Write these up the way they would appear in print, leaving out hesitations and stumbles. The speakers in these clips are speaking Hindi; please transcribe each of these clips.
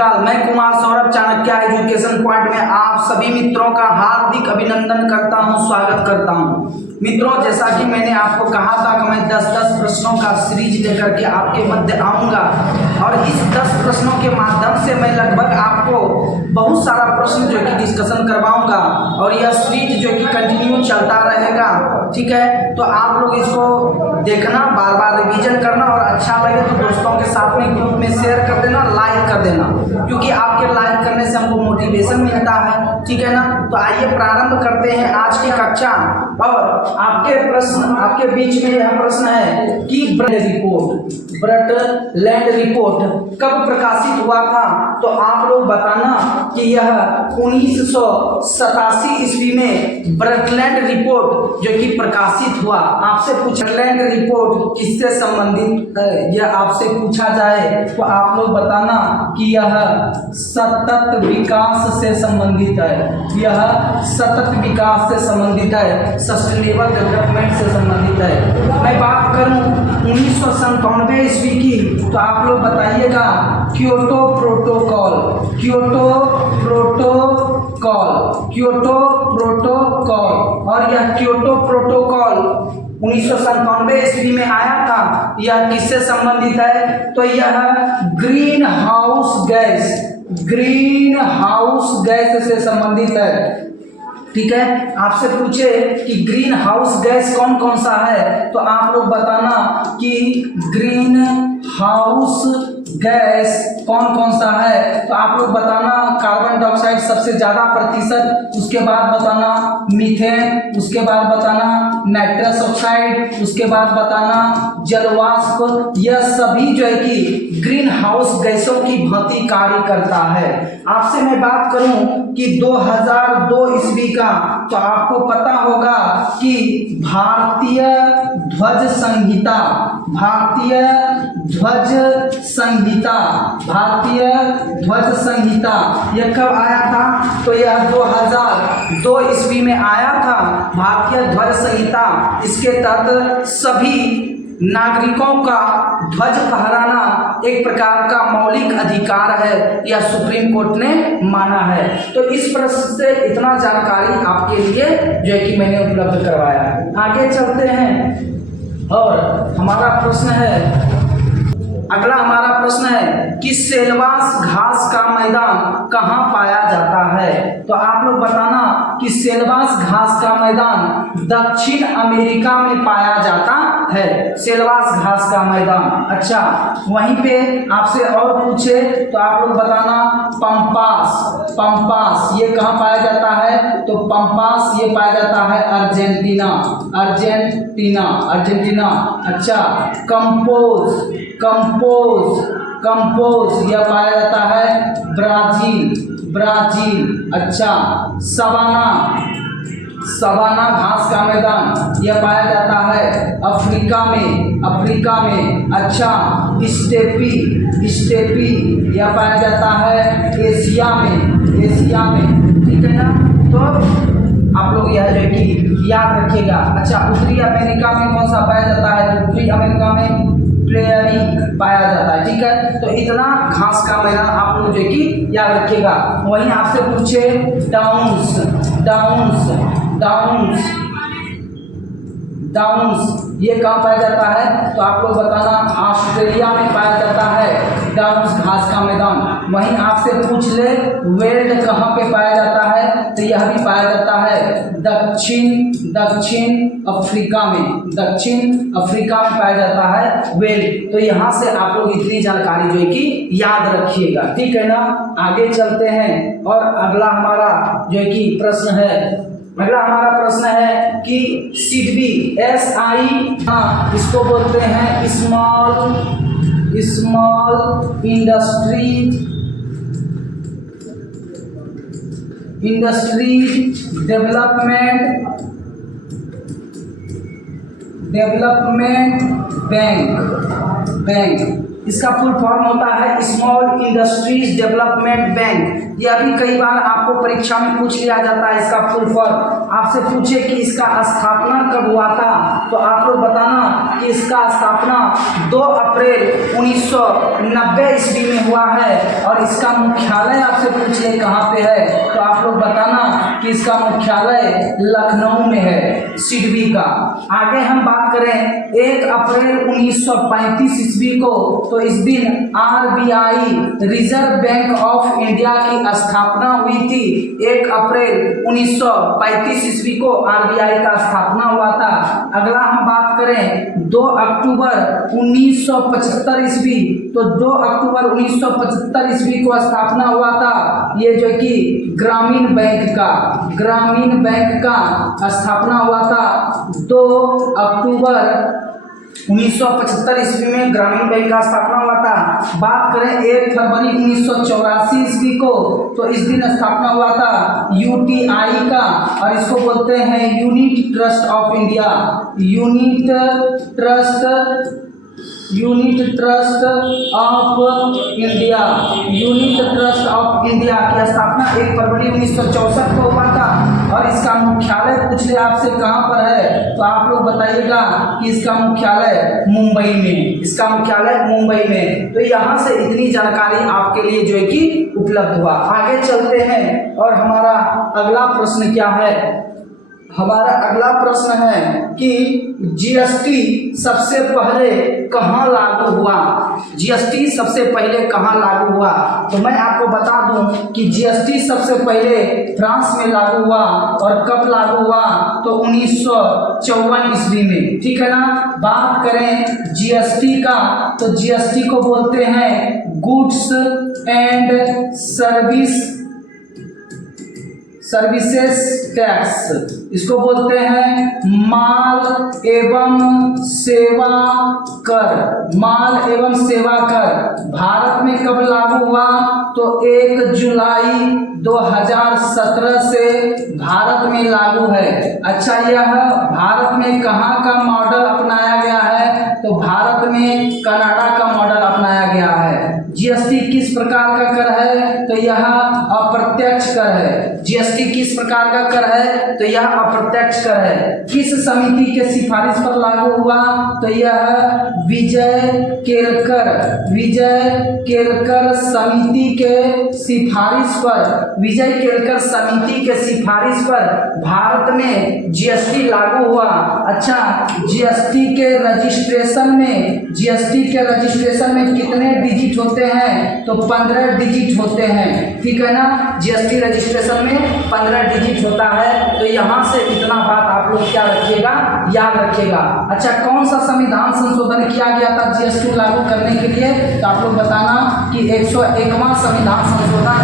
श्रीकाल। मैं कुमार सौरभ चाणक्य एजुकेशन पॉइंट में आप सभी मित्रों का हार्दिक अभिनंदन करता हूं, स्वागत करता हूं। मित्रों, जैसा कि मैंने आपको कहा था कि मैं 10-10 प्रश्नों का सीरीज लेकर के आपके मध्य आऊंगा और इस 10 प्रश्नों के माध्यम से मैं लगभग आपको बहुत सारा प्रश्न जो कि डिस्कशन करवाऊंगा और यह सीरीज जो कि कंटिन्यू चलता रहेगा। ठीक है, तो आप लोग इसको देखना, बार बार रिवीजन करना और अच्छा लगे तो दोस्तों के साथ में ग्रुप में शेयर कर देना, लाइक कर देना, क्योंकि आपके लाइक करने से हमको मोटिवेशन मिलता है। ठीक है ना, तो आइए प्रारंभ करते हैं आज की कक्षा। और आपके प्रश्न, आपके बीच में यह प्रश्न है कि ब्रटलैंड रिपोर्ट कब प्रकाशित हुआ था? तो आप लोग बताना कि यह 1987 ईस्वी में ब्रटलैंड रिपोर्ट जो कि प्रकाशित हुआ। आपसे ब्रटलैंड रिपोर्ट किससे संबंधित है, यह आपसे पूछा जाए तो आप लोग बताना कि यह सतत विकास से संबंधित है। यह सतत विकास से संबंधित है, सस्टेनेबल डेवलपमेंट से संबंधित है। मैं बात करूं 1997 ईस्वी की तो आप लोग बताइएगा क्योटो प्रोटोकॉल। और यह क्योटो प्रोटोकॉल 1997 ईस्वी में आया था। यह किससे संबंधित है? तो यह ग्रीन हाउस गैस से संबंधित है। ठीक है, आपसे पूछे कि ग्रीन हाउस गैस कौन कौन सा है तो आप लोग बताना कि ग्रीन हाउस गैस कौन कौन सा है। तो आप लोग बताना कार्बन डाइऑक्साइड सबसे ज्यादा प्रतिशत, उसके बाद बताना मीथेन, उसके बाद बताना नाइट्रस ऑक्साइड, उसके बाद बताना जलवाष्प। यह सभी जो है कि ग्रीन हाउस गैसों की भांति कार्य करता है। आपसे मैं बात करूं कि 2002 ईस्वी का तो आपको पता होगा कि भारतीय ध्वज संहिता यह कब आया था? तो यह 2002 ईस्वी में आया था। भारतीय ध्वज संहिता, इसके तहत सभी नागरिकों का ध्वज फहराना एक प्रकार का मौलिक अधिकार है, यह सुप्रीम कोर्ट ने माना है। तो इस प्रश्न से इतना जानकारी आपके लिए जो है कि मैंने उपलब्ध करवाया है। आगे चलते हैं और अगला हमारा प्रश्न है कि सेल्वास घास का मैदान कहाँ पाया जाता है? तो आप लोग बताना कि सेल्वास घास का मैदान दक्षिण अमेरिका में पाया जाता है। सेल्वास घास का मैदान। अच्छा, वहीं पे आपसे और पूछे तो आप लोग बताना पंपास ये कहाँ पाया जाता है? तो पंपास ये पाया जाता है अर्जेंटीना। अच्छा, कंपोज यह पाया जाता है ब्राजील। अच्छा, सवाना घास का मैदान यह पाया जाता है अफ्रीका में। अच्छा, स्टेपी यह पाया जाता है एशिया में। ठीक है ना, तो आप लोग यह जो कि याद रखिएगा। अच्छा, उत्तरी अमेरिका में कौन सा पाया जाता है? तो उत्तरी अमेरिका में प्लेयरी पाया जाता है। ठीक है, तो इतना घास का मैदान आप लोग जो कि याद रखिएगा। वहीं आपसे पूछे डाउन्स ये कहाँ पाया जाता है? तो आप लोग बताना ऑस्ट्रेलिया में पाया जाता है डाउन्स घास का मैदान। वहीं आपसे पूछ ले वेल्ड कहाँ पे पाया जाता है? तो यह भी पाया जाता है दक्षिण अफ्रीका में पाया जाता है वेल्ड। तो यहाँ से आप लोग इतनी जानकारी जो है कि याद रखिएगा। ठीक है ना, आगे चलते हैं और अगला हमारा जो है कि प्रश्न है कि सिडबी इसको बोलते हैं स्मॉल इंडस्ट्री डेवलपमेंट बैंक। इसका फुल फॉर्म होता है स्मॉल इंडस्ट्रीज डेवलपमेंट बैंक। यह भी कई बार आपको परीक्षा में पूछ लिया जाता है इसका फुल फॉर्म। आपसे पूछे कि इसका स्थापना कब हुआ था? तो आप लोग बताना कि इसका स्थापना 2 अप्रैल 1990 ईस्वी में हुआ है और और इसका मुख्यालय आपसे पूछ ले कहाँ पे है, तो आप लोग बताना कि इसका मुख्यालय लखनऊ में है, सिडबी का। आगे हम बात करें 1 अप्रैल 1935 ईस्वी को, तो इस दिन RBI reserve bank of India की स्थापना हुई थी। 1 अप्रैल 1935 ईस्वी को आरबीआई का स्थापना हुआ था। अगला हम बात करें 2 अक्टूबर 1975 ईस्वी, तो 2 अक्टूबर 1975 ईस्वी को स्थापना हुआ था। ये जो कि ग्रामीण बैंक का स्थापना हुआ था 2 अक्टूबर 1975 ईस्वी में ग्रामीण बैंक का स्थापना हुआ था। बात करें 1 फरवरी 1984 ईस्वी को, तो इस दिन स्थापना हुआ था यूटीआई का, और इसको बोलते हैं unit trust of India. Unit trust of India की स्थापना 1 फरवरी 1964 को हुआ था। और इसका मुख्यालय पूछ ले आपसे कहाँ पर है, तो आप लोग बताइएगा कि इसका मुख्यालय मुंबई में, इसका मुख्यालय मुंबई में। तो यहाँ से इतनी जानकारी आपके लिए जो है कि उपलब्ध हुआ। आगे चलते हैं और हमारा अगला प्रश्न क्या है। हमारा अगला प्रश्न है कि जीएसटी सबसे पहले कहाँ लागू हुआ। जीएसटी सबसे पहले कहाँ लागू हुआ, तो मैं आपको बता दूं कि जीएसटी सबसे पहले फ्रांस में लागू हुआ। और कब लागू हुआ, तो 1954 ईस्वी में, ठीक है ना। बात करें जीएसटी का, तो जीएसटी को बोलते हैं गुड्स एंड सर्विसेज टैक्स। इसको बोलते हैं माल एवं सेवा कर। माल एवं सेवा कर भारत में कब लागू हुआ, तो 1 जुलाई 2017 से भारत में लागू है। अच्छा, यह भारत में कहाँ का मॉडल अपनाया गया है, तो भारत में कनाडा का मॉडल अपनाया गया है। जीएसटी किस प्रकार का कर है, तो यह अप्रत्यक्ष कर है। जीएसटी किस प्रकार का कर है, तो यह अप्रत्यक्ष कर है। किस समिति के सिफारिश पर लागू हुआ, तो यह विजय केलकर समिति के सिफारिश पर भारत में जीएसटी लागू हुआ। अच्छा, जीएसटी के रजिस्ट्रेशन में कितने डिजिट होते हैं, तो 15 डिजिट होते हैं, ठीक है ना। जीएसटी रजिस्ट्रेशन में 15 डिजिट होता है। तो यहाँ से इतना बात आप लोग क्या रखिएगा, याद रखिएगा। अच्छा, कौन सा संविधान संशोधन किया गया था जीएसटी लागू करने के लिए, तो आप लोग बताना कि 101वां संविधान संशोधन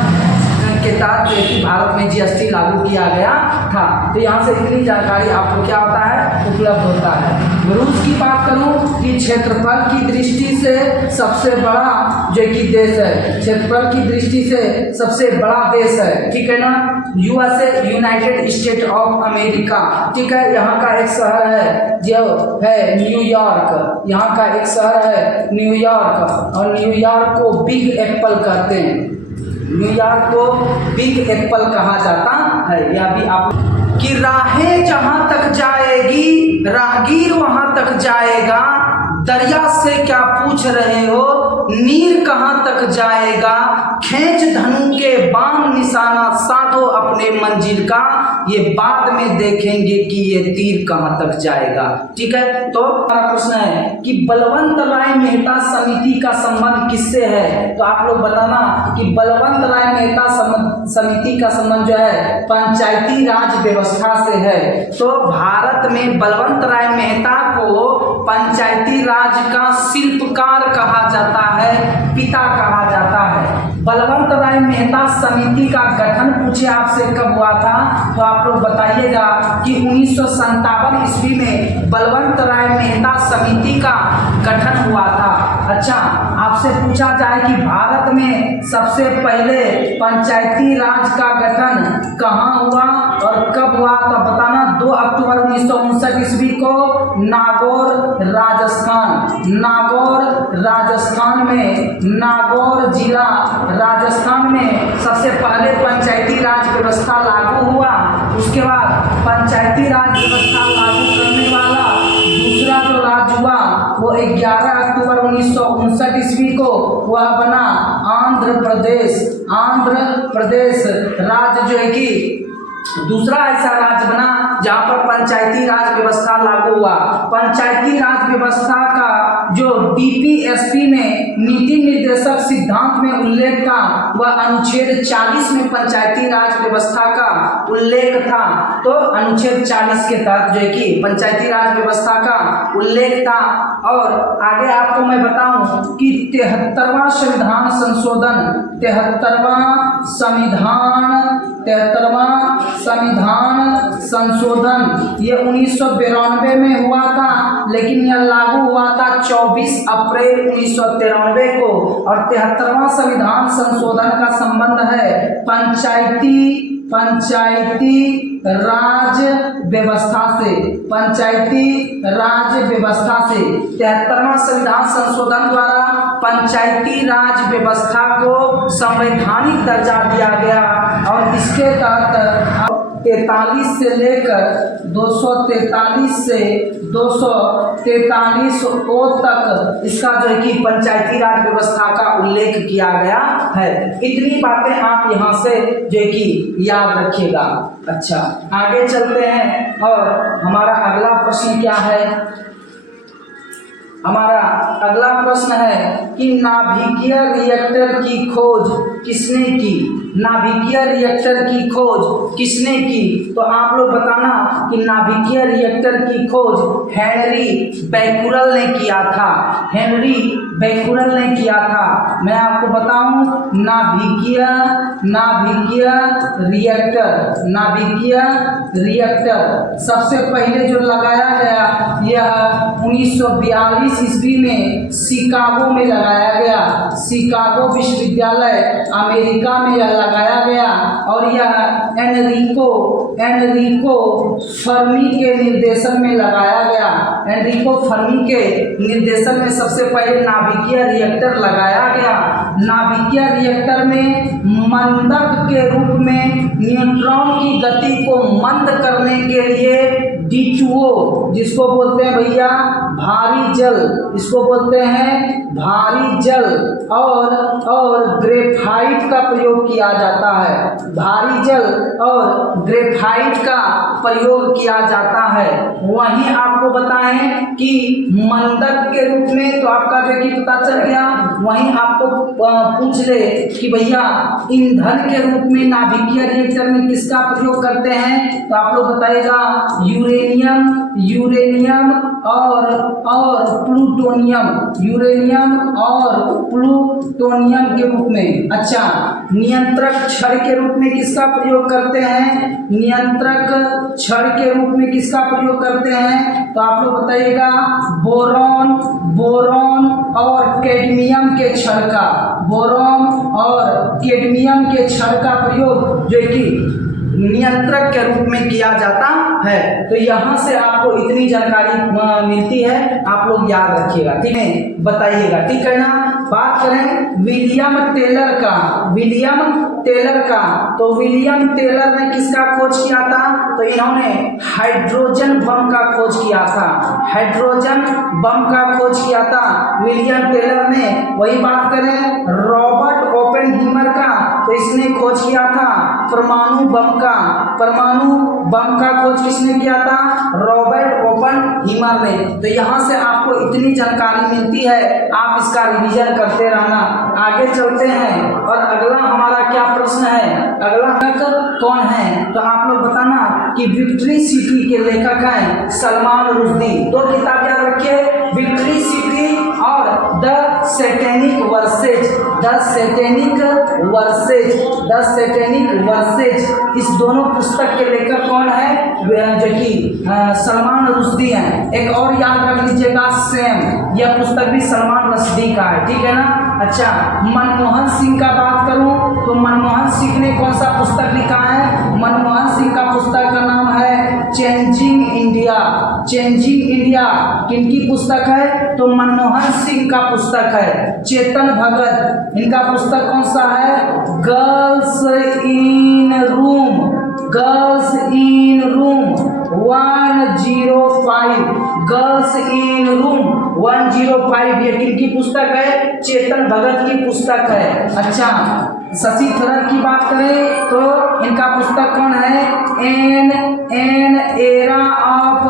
के तहत भारत में जीएसटी लागू किया गया था। तो यहाँ से इतनी जानकारी आपको क्या होता है, उपलब्ध होता है। रूस की बात करूँ कि क्षेत्रफल की दृष्टि से सबसे बड़ा जो कि देश है, क्षेत्रफल की दृष्टि से सबसे बड़ा देश है, ठीक है ना। USA, United state of America, ठीक है। यहाँ का एक शहर है जो है न्यूयॉर्क, यहाँ का एक शहर है न्यूयॉर्क, और न्यूयॉर्क को बिग एप्पल कहते हैं। न्यूयॉर्क को बिग एप्पल कहा जाता है। यह भी आप कि राहें जहां तक जाएगी राहगीर वहां तक जाएगा, दरिया से क्या पूछ रहे हो, नीर कहां तक जाएगा, खींच धनु के बाण निशाना साधो अपने मंजिल का, ये बाद में देखेंगे कि ये तीर कहां तक जाएगा, ठीक है। तो हमारा प्रश्न है कि बलवंत राय मेहता समिति का संबंध किससे है, तो आप लोग बताना कि बलवंत राय मेहता समिति का संबंध जो है पंचायती राज व्यवस्था से है। तो भारत में बलवंत राय मेहता को पंचायती राज का शिल्पकार कहा जाता है, पिता कहा जाता है। बलवंत राय मेहता समिति का गठन पूछे आपसे कब हुआ था, तो आप लोग बताइएगा कि 1957 ईस्वी में बलवंत राय मेहता समिति का गठन हुआ था। अच्छा, आपसे पूछा जाए कि भारत में सबसे पहले पंचायती राज का गठन कहाँ हुआ और कब हुआ, तो बताना 2 अक्टूबर 1959 ईस्वी को नागौर राजस्थान में, नागौर जिला राजस्थान में सबसे पहले पंचायती राज व्यवस्था लागू हुआ। उसके बाद पंचायती राज व्यवस्था लागू करने वाला दूसरा जो राज्य हुआ वो 11 अक्टूबर 1959 ईस्वी को वह बना आंध्र प्रदेश राज्य, जो है कि दूसरा ऐसा राज्य बना जहां पर पंचायती राज व्यवस्था लागू हुआ। पंचायती राज व्यवस्था का जो डीपीएसपी में नीति निर्देशक सिद्धांत में उल्लेख था वह अनुच्छेद 40 में पंचायती राज व्यवस्था का उल्लेख था। तो अनुच्छेद 40 के तहत जो है कि पंचायती राज व्यवस्था का उल्लेख था। और आगे आपको मैं बताऊं कि 73वां संविधान संशोधन 73वां संविधान संशोधन ये 1992 में हुआ था, लेकिन यह लागू हुआ था 24 अप्रैल 1993 को। और 73वां संविधान संशोधन का संबंध है पंचायती राज व्यवस्था से। 73वां संविधान संशोधन द्वारा पंचायती राज व्यवस्था को संवैधानिक दर्जा दिया गया और इसके तहत 43 से लेकर 243 ओ तक इसका जो है कि पंचायती राज व्यवस्था का उल्लेख किया गया है। इतनी बातें आप यहाँ से जो है कि याद रखिएगा। अच्छा, आगे चलते हैं और हमारा अगला प्रश्न क्या है। हमारा अगला प्रश्न है कि नाभिकीय रिएक्टर की खोज किसने की। नाभिकीय रिएक्टर की खोज किसने की? तो आप लोग बताना कि नाभिकीय रिएक्टर की खोज हेनरी बैकुरल ने किया था। हेनरी बैकुरल ने किया था। मैं आपको बताऊं, नाभिकीय रिएक्टर सबसे पहले जो लगाया गया यह 1942 ईस्वी में शिकागो में लगाया गया। शिकागो विश्वविद्यालय अमेरिका में यह लगाया गया और यह एनरिको फर्मी के निर्देशन में लगाया गया। एनरिको फर्मी के निर्देशन में सबसे पहले नाभिकीय रिएक्टर लगाया गया। नाभिकीय रिएक्टर में मंदक के रूप में न्यूट्रॉन की गति को मंद करने के लिए D2O, जिसको बोलते हैं भैया भारी जल, इसको बोलते हैं भारी जल और ग्रेफाइट का प्रयोग किया जाता है। भारी जल और ग्रेफाइट का प्रयोग किया जाता है। वहीं आपको बताएं कि मंदक के रूप में, तो आपका जो कि पता चल गया। वहीं आपको पूछ ले कि भैया ईंधन के रूप में नाभिकीय रिएक्टर में किसका प्रयोग करते हैं, तो आप लोग बताइएगा यूरेनियम और प्लूटोनियम के रूप में। अच्छा, नियंत्रक छड़ के रूप में किसका प्रयोग करते हैं? नियंत्रक छड़ के रूप में किसका प्रयोग करते हैं, तो आप लोग बताइएगा बोरॉन और कैडमियम के छड़ का। बोरॉन और कैडमियम के छड़ का प्रयोग जो कि नियंत्रक के रूप में किया जाता है। तो यहाँ से आपको इतनी जानकारी मिलती है, आप लोग याद रखिएगा, ठीक है, बताइएगा, ठीक है ना। बात करें विलियम टेलर का, तो विलियम टेलर ने किसका खोज किया था, तो इन्होंने हाइड्रोजन बम का खोज किया था। हाइड्रोजन बम का खोज किया था विलियम टेलर ने। वही बात करें रॉबर्ट ओपेनहीमर का, तो इसने खोज किया था परमाणु बम का खोज किसने किया था? रॉबर्ट ओपेनहीमर ने। तो यहाँ से आपको इतनी जानकारी मिलती है, आप इसका रिवीजन करते रहना। आगे चलते हैं और अगला हमारा क्या प्रश्न है, अगला लेखक कौन है, तो आप लोग बताना कि विक्ट्री सिटी के लेखक हैं सलमान रुश्दी। दो किताब याद रखिए, विक्ट्री सिटी और द सैटेनिक वर्सेज। इस दोनों पुस्तक के लेखक कौन है, जो कि सलमान रुश्दी हैं। एक और याद रख लीजिएगा सैम, यह पुस्तक भी सलमान रुश्दी का है, ठीक है ना। अच्छा, मनमोहन सिंह का बात करूं तो मनमोहन सिंह ने कौन सा पुस्तक लिखा है? मनमोहन सिंह का पुस्तक का नाम है चेंजिंग इंडिया। किनकी पुस्तक है? तो मनमोहन सिंह का पुस्तक है। चेतन भगत, इनका पुस्तक कौन सा है? Girls in room 105, girls in room 105 ये किनकी पुस्तक है? चेतन भगत की पुस्तक है। अच्छा, शशि थरूर की बात करें तो इनका पुस्तक कौन है? An era of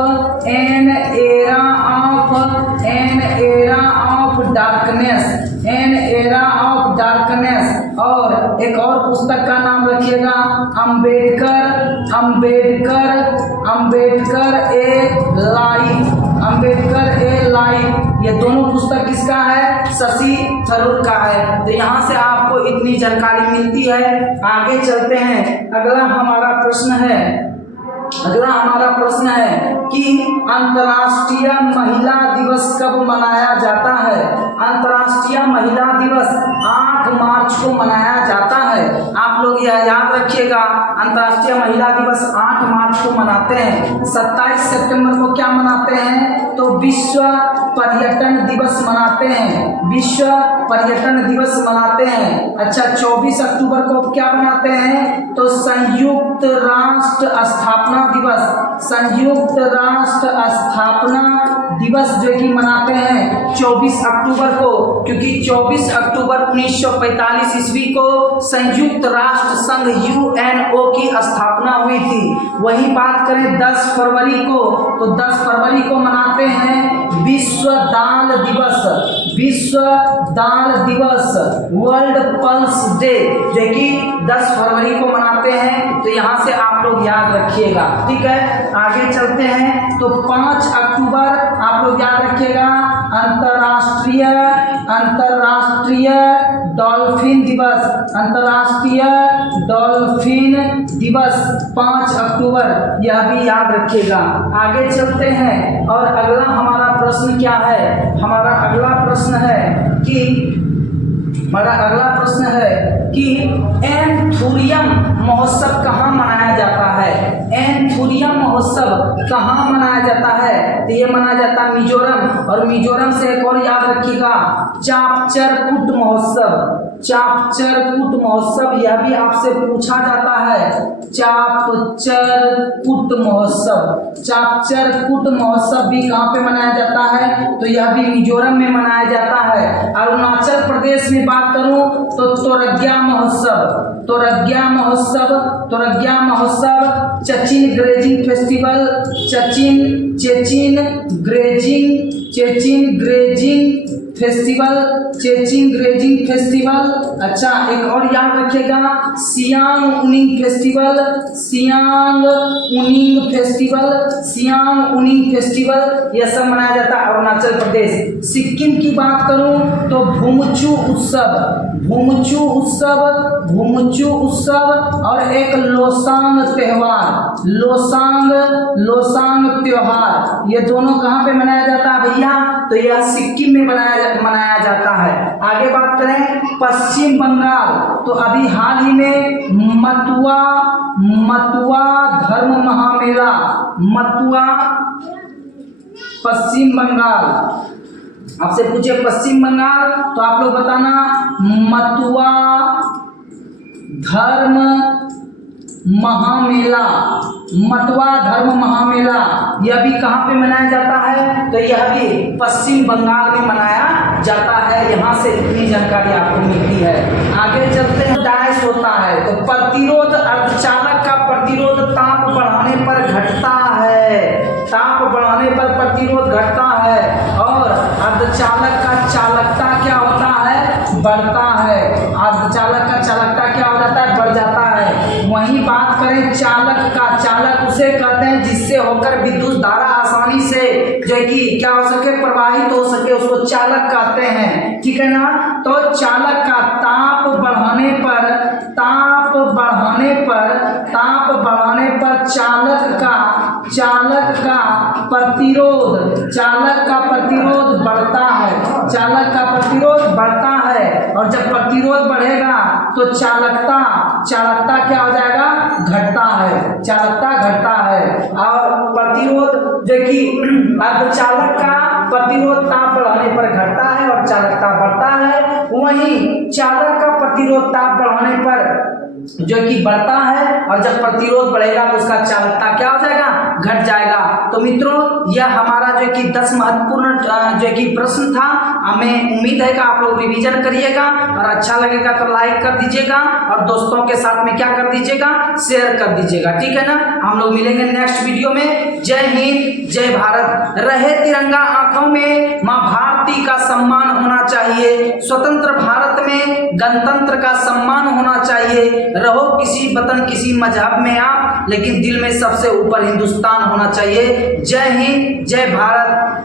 darkness. और एक और पुस्तक का नाम रखिएगा, अंबेडकर ए लाइफ। ये दोनों पुस्तक किसका है? शशि थरूर का है। तो यहाँ से आपको इतनी जानकारी मिलती है। आगे चलते हैं। अगला हमारा प्रश्न है कि अंतर्राष्ट्रीय महिला दिवस कब मनाया जाता है? अंतर्राष्ट्रीय महिला दिवस 8 मार्च को मनाया जाता है। आप लोग यह याद रखिएगा, अंतर्राष्ट्रीय महिला दिवस 8 मार्च को मनाते हैं। 27 सितंबर को क्या मनाते हैं? तो विश्व पर्यटन दिवस मनाते हैं। विश्व पर्यटन दिवस मनाते हैं। अच्छा, 24 अक्टूबर को क्या मनाते हैं? तो संयुक्त राष्ट्र स्थापना दिवस जो कि मनाते हैं 24 अक्टूबर को, क्योंकि 24 अक्टूबर 1945 ईस्वी को संयुक्त राष्ट्र संघ यूएनओ की स्थापना हुई थी। वही बात करें 10 फरवरी को, तो 10 फरवरी को मनाते हैं विश्व दाल दिवस, वर्ल्ड पल्स डे, जो कि 10 फरवरी को मनाते हैं। तो यहाँ से आप लोग याद रखिएगा, ठीक है। आगे चलते हैं। तो 5 अक्टूबर आप लोग याद रखिएगा, अंतर्राष्ट्रीय डॉल्फिन दिवस 5 अक्टूबर, यह भी याद रखिएगा। आगे चलते हैं। और अगला हमारा प्रश्न क्या है? हमारा अगला प्रश्न है कि एंथूरियम महोत्सव कहाँ मनाया जाता है? एंथूरियम महोत्सव कहाँ मनाया जाता है? तो ये मनाया जाता है मिजोरम। और मिजोरम से एक और याद रखिएगा, चापचरकूट महोत्सव, यह भी आपसे पूछा जाता है। चापचरकूट महोत्सव भी कहाँ पे मनाया जाता है? तो यह भी मिजोरम में मनाया जाता है। अरुणाचल प्रदेश में बात करूं तो तोरग्या महोत्सव, चेचिन ग्रेजिंग फेस्टिवल। अच्छा, एक और याद रखिएगा, सियांग उनिंग फेस्टिवल, यह सब मनाया जाता है अरुणाचल प्रदेश। सिक्किम की बात करूं तो भूमचू उत्सव और एक लोसांग त्योहार, ये दोनों कहाँ पे मनाया जाता है भैया? तो यह सिक्किम में मनाया जाता है। आगे बात करें पश्चिम बंगाल, तो अभी हाल ही में मतुआ धर्म महामेला, पश्चिम बंगाल। आपसे पूछे पश्चिम बंगाल तो आप लोग बताना, मतुआ धर्म महामेला, यह भी कहाँ पे मनाया जाता है? तो यह भी पश्चिम बंगाल में मनाया जाता है। यहाँ से इतनी जानकारी आपको मिलती है। आगे चलते हैं। डायस होता है तो प्रतिरोध, अर्धचालक का प्रतिरोध ताप बढ़ाने पर घटता है, और अर्धचालक का चालकता क्या होता है? बढ़ता है। अर्धचालक का चालकता क्या हो जाता है? बढ़ जाता है। वहीं बात करें चालक का, चालक उसे कहते हैं जिससे होकर विद्युत धारा आसानी से जो कि क्या हो सके? प्रवाहित हो सके, उसको चालक कहते हैं, ठीक है ना। तो चालक का ताप बढ़ाने पर चालक का प्रतिरोध बढ़ता है। और जब प्रतिरोध बढ़ेगा तो चालकता क्या हो जाएगा? घटता है। और प्रतिरोध जो कि अर्धचालक का प्रतिरोध ताप बढ़ाने पर घटता है और चालकता बढ़ता है, वहीं चालक का प्रतिरोध ताप बढ़ाने पर जो कि बढ़ता है, और जब प्रतिरोध बढ़ेगा तो उसका चालकता क्या हो जाएगा? घट जाएगा। तो मित्रों यह हमारा जो कि 10 महत्वपूर्ण जो कि प्रश्न था। हमें उम्मीद है कि आप लोग रिवीजन करिएगा और अच्छा लगेगा तो लाइक कर दीजिएगा और दोस्तों के साथ में क्या कर दीजिएगा, शेयर कर दीजिएगा। ठीक है ना। हम लोग मिलेंगे नेक्स्ट वीडियो में। जय हिंद, जय भारत। रहे तिरंगा आंखों में, मां भारती का सम्मान होना चाहिए। स्वतंत्र भारत में गणतंत्र का सम्मान होना चाहिए। रहो किसी वतन किसी मजहब में आप, लेकिन दिल में सबसे ऊपर हिंदुस्तान होना चाहिए। जय हिंद, जय भारत।